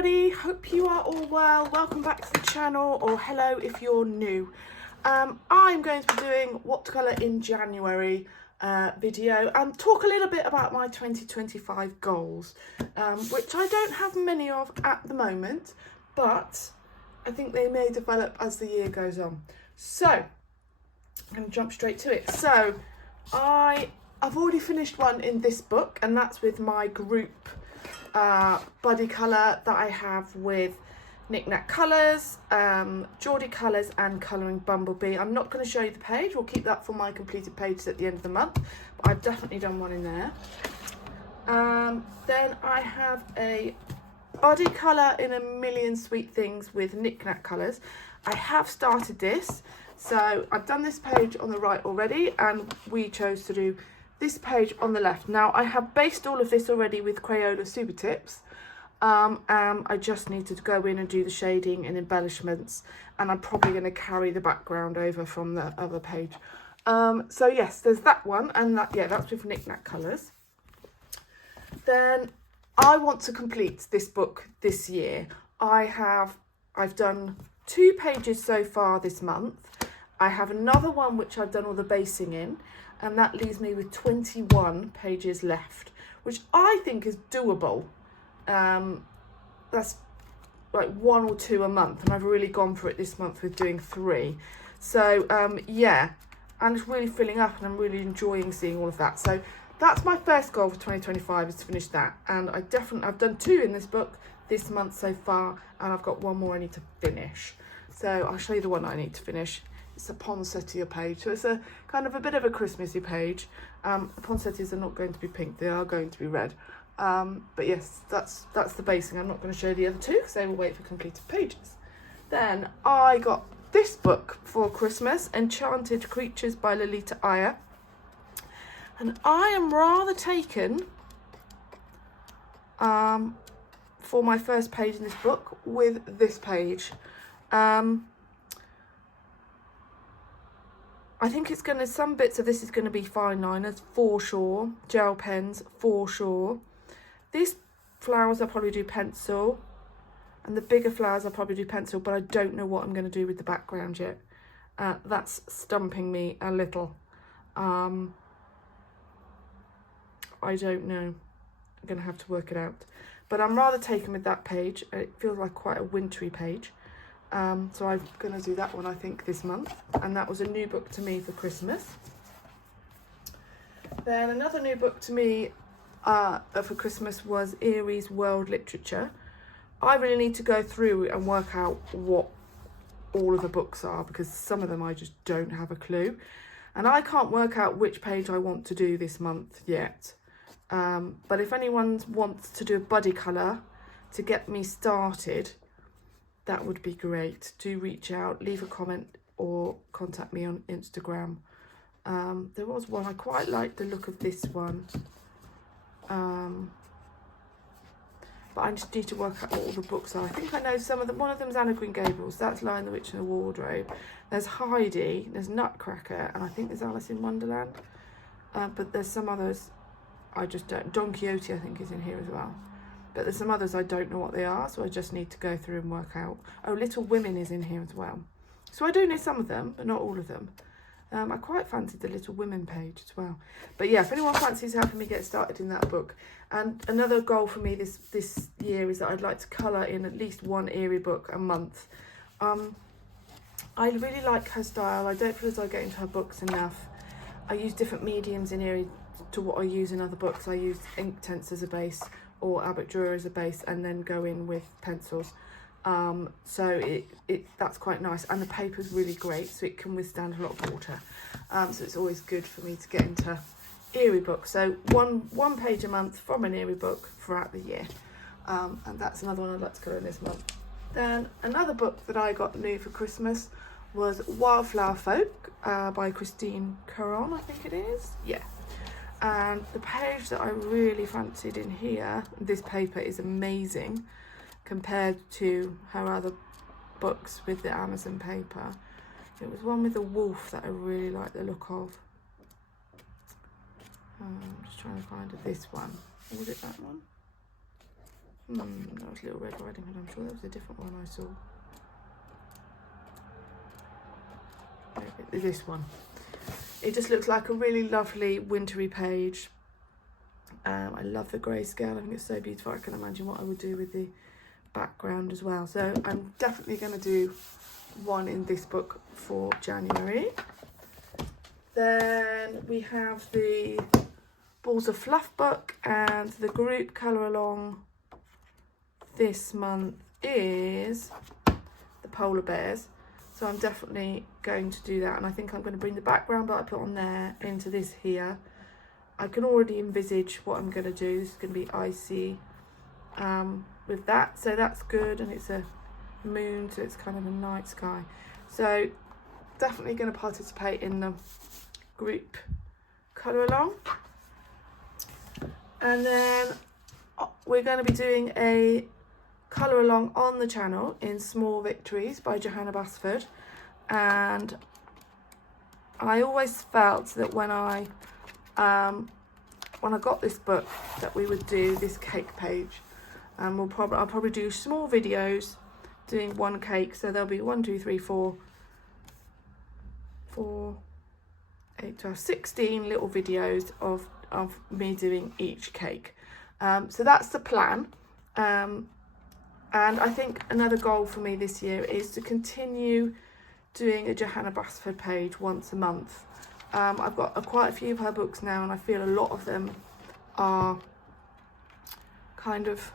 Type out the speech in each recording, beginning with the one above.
everybody, hope you are all well. Welcome back to the channel, or hello if you're new. I'm going to be doing what to colour in January video and talk a little bit about my 2025 goals, which I don't have many of at the moment, but I think they may develop as the year goes on. So I'm going to jump straight to it. So I've already finished one in this book, and that's with my group buddy colour that I have with Knick Knack Colours, Geordie Colours and Colouring Bumblebee. I'm not going to show you the page, we'll keep that for my completed pages at the end of the month, but I've definitely done one in there. Then I have a buddy colour in A Million Sweet Things with Knick Knack Colours. I have started this, so I've done this page on the right already, and we chose to do this page on the left. Now I have based all of this already with Crayola Super Tips. I just need to go in and do the shading and embellishments, and I'm probably going to carry the background over from the other page. So yes, there's that one, and that's with Knick Knack Colours. Then I want to complete this book this year. I've done 2 pages so far this month. I have another one which I've done all the basing in, and that leaves me with 21 pages left, which I think is doable. That's like 1 or 2 a month, and I've really gone for it this month with doing 3. So yeah, and it's really filling up, and I'm really enjoying seeing all of that. So that's my first goal for 2025, is to finish that. And I've done 2 in this book this month so far, and I've got 1 more I need to finish. So I'll show you the one I need to finish. It's a poinsettia page, so it's a kind of a bit of a Christmassy page. The poinsettias are not going to be pink, they are going to be red. But yes, that's the basing. I'm not going to show the other 2 because they will wait for completed pages. Then I got this book for Christmas, Enchanted Creatures by Lolita Iyer. And I am rather taken for my first page in this book with this page. I think it's going to, some bits of this is going to be fine liners for sure, gel pens for sure. These flowers I'll probably do pencil, and the bigger flowers I'll probably do pencil, but I don't know what I'm going to do with the background yet. That's stumping me a little. I don't know. I'm going to have to work it out. But I'm rather taken with that page. It feels like quite a wintry page. So I'm going to do that one, I think, this month. And that was a new book to me for Christmas. Then another new book to me for Christmas was Erie's World Literature. I really need to go through and work out what all of the books are, because some of them I just don't have a clue. And I can't work out which page I want to do this month yet. But if anyone wants to do a buddy colour to get me started, that would be great. Do reach out, leave a comment, or contact me on Instagram. There was one, I quite liked the look of this one. But I just need to work out what all the books are. I think I know some of them. One of them's Anne of Green Gables. That's Lion, the Witch and the Wardrobe. There's Heidi, there's Nutcracker, and I think there's Alice in Wonderland. But there's some others I just don't. Don Quixote, I think, is in here as well. But there's some others I don't know what they are, so I just need to go through and work out. Oh, Little Women is in here as well. So I do know some of them, but not all of them. I quite fancied the Little Women page as well. But yeah, if anyone fancies helping me get started in that book. And another goal for me this year is that I'd like to colour in at least 1 Erie book a month. I really like her style. I don't feel as I get into her books enough. I use different mediums in Erie to what I use in other books. I use Inktense as a base, or Albert Dürer as a base, and then go in with pencils. So that's quite nice, and the paper's really great, so it can withstand a lot of water. So it's always good for me to get into Erie books. So one page a month from an Erie book throughout the year. And that's another one I'd like to colour in this month. Then another book that I got new for Christmas was Wildflower Folk by Christine Caron, I think it is. Yeah. And the page that I really fancied in here, this paper is amazing compared to her other books with the Amazon paper. It was one with a wolf that I really like the look of. I'm just trying to find this one. Was it that one? That was Little Red Riding Hood. I'm sure that was a different one I saw. Maybe this one. It just looks like a really lovely wintry page. I love the grayscale. I think it's so beautiful. I can imagine what I would do with the background as well. So I'm definitely going to do one in this book for January. Then we have the Balls of Fluff book, and the group colour along this month is the Polar Bears. So I'm definitely going to do that, and I think I'm going to bring the background that I put on there into this here. I can already envisage what I'm going to do. This is going to be icy with that, so that's good, and it's a moon, so it's kind of a night sky. So definitely going to participate in the group colour along. And then we're going to be doing a colour along on the channel in Small Victories by Johanna Basford. And I always felt that when I got this book that we would do this cake page, and I'll probably do small videos doing one cake. So there'll be 1, 2, 3, 4, 8, 12, 16 little videos of me doing each cake. So that's the plan. And I think another goal for me this year is to continue doing a Johanna Basford page once a month. I've got quite a few of her books now, and I feel a lot of them are kind of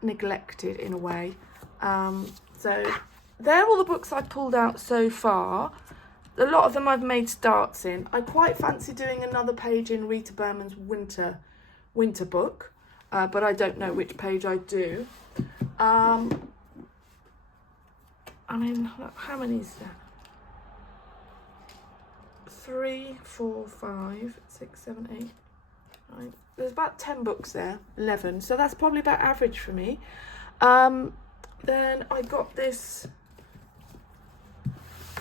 neglected in a way. So they're all the books I've pulled out so far. A lot of them I've made starts in. I quite fancy doing another page in Rita Berman's winter book, but I don't know which page I do. I mean, how many is there? 3, 4, 5, 6, 7, 8, 9. There's about 10 books there, 11. So that's probably about average for me. Then I got this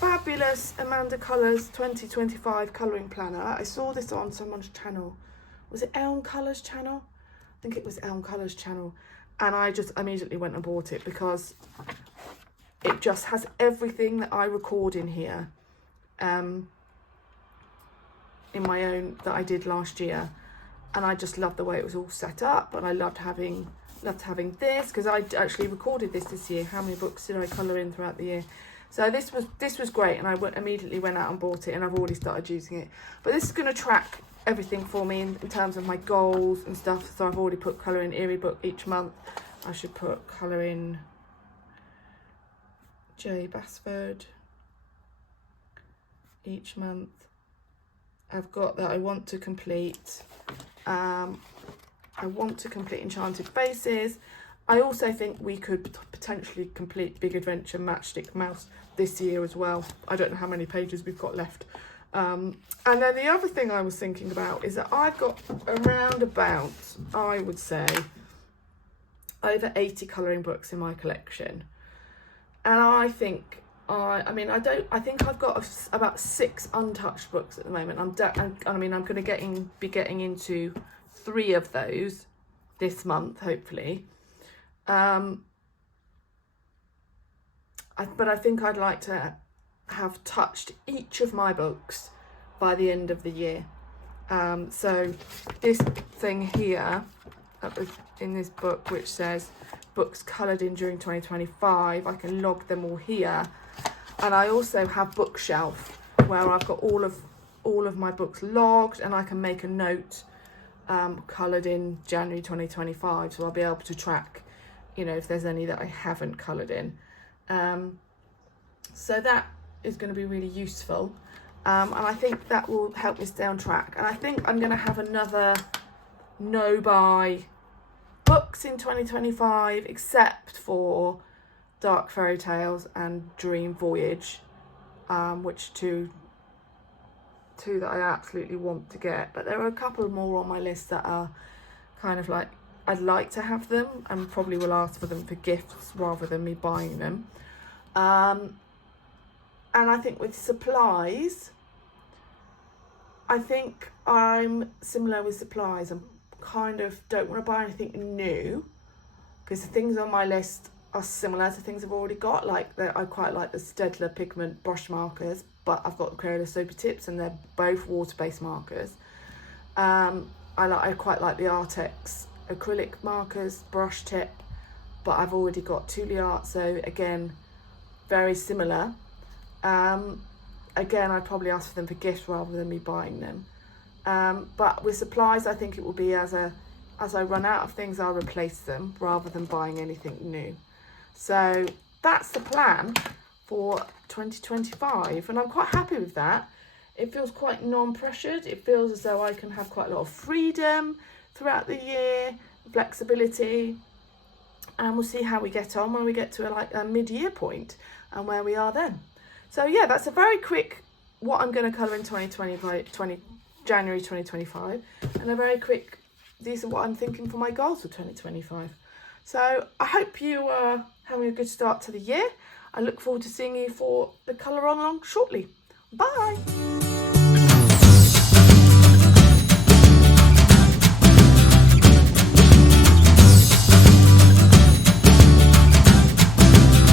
fabulous Amanda Colours 2025 colouring planner. I saw this on someone's channel. Was it Elm Colours channel? I think it was Elm Colours channel. And I just immediately went and bought it because it just has everything that I record in here. In my own that I did last year, and I just loved the way it was all set up, and I loved having this because I actually recorded this year. How many books did I colour in throughout the year? So this was great, and I immediately went out and bought it, and I've already started using it. But this is going to track everything for me in terms of my goals and stuff. So I've already put colour in Erie book each month. I should put colour in J Basford each month. I've got that I want to complete. I want to complete Enchanted Faces. I also think we could potentially complete Big Adventure Matchstick Mouse this year as well. I don't know how many pages we've got left. And then the other thing I was thinking about is that I've got around about, I would say, over 80 colouring books in my collection. And I think I think I've got about 6 untouched books at the moment. I'm going to be getting into 3 of those this month, hopefully. But I think I'd like to have touched each of my books by the end of the year. So this thing here in this book, which says books coloured in during 2025, I can log them all here. And I also have Bookshelf, where I've got all of my books logged, and I can make a note coloured in January 2025, so I'll be able to track, if there's any that I haven't coloured in. So that is going to be really useful, and I think that will help me stay on track. And I think I'm going to have another no-buy books in 2025, except for Dark Fairy Tales and Dream Voyage, which two that I absolutely want to get. But there are a couple more on my list that are kind of like, I'd like to have them and probably will ask for them for gifts rather than me buying them. And I think with supplies, I think I'm similar with supplies. I'm kind of don't want to buy anything new, because the things on my list are similar to things I've already got. Like I quite like the Staedtler pigment brush markers, but I've got the Crayola Soapy Tips and they're both water-based markers. I quite like the Artex acrylic markers brush tip, but I've already got Tuli Art, so again, very similar. Again, I'd probably ask for them for gifts rather than me buying them. But with supplies, I think it will be as I run out of things, I'll replace them rather than buying anything new. So that's the plan for 2025, and I'm quite happy with that. It feels quite non-pressured. It feels as though I can have quite a lot of freedom throughout the year, flexibility, and we'll see how we get on when we get to a mid-year point and where we are then. So yeah, that's a very quick what I'm going to colour in January 2025, and a very quick, these are what I'm thinking for my goals for 2025. So I hope you are having a good start to the year. I look forward to seeing you for the colour along shortly. Bye.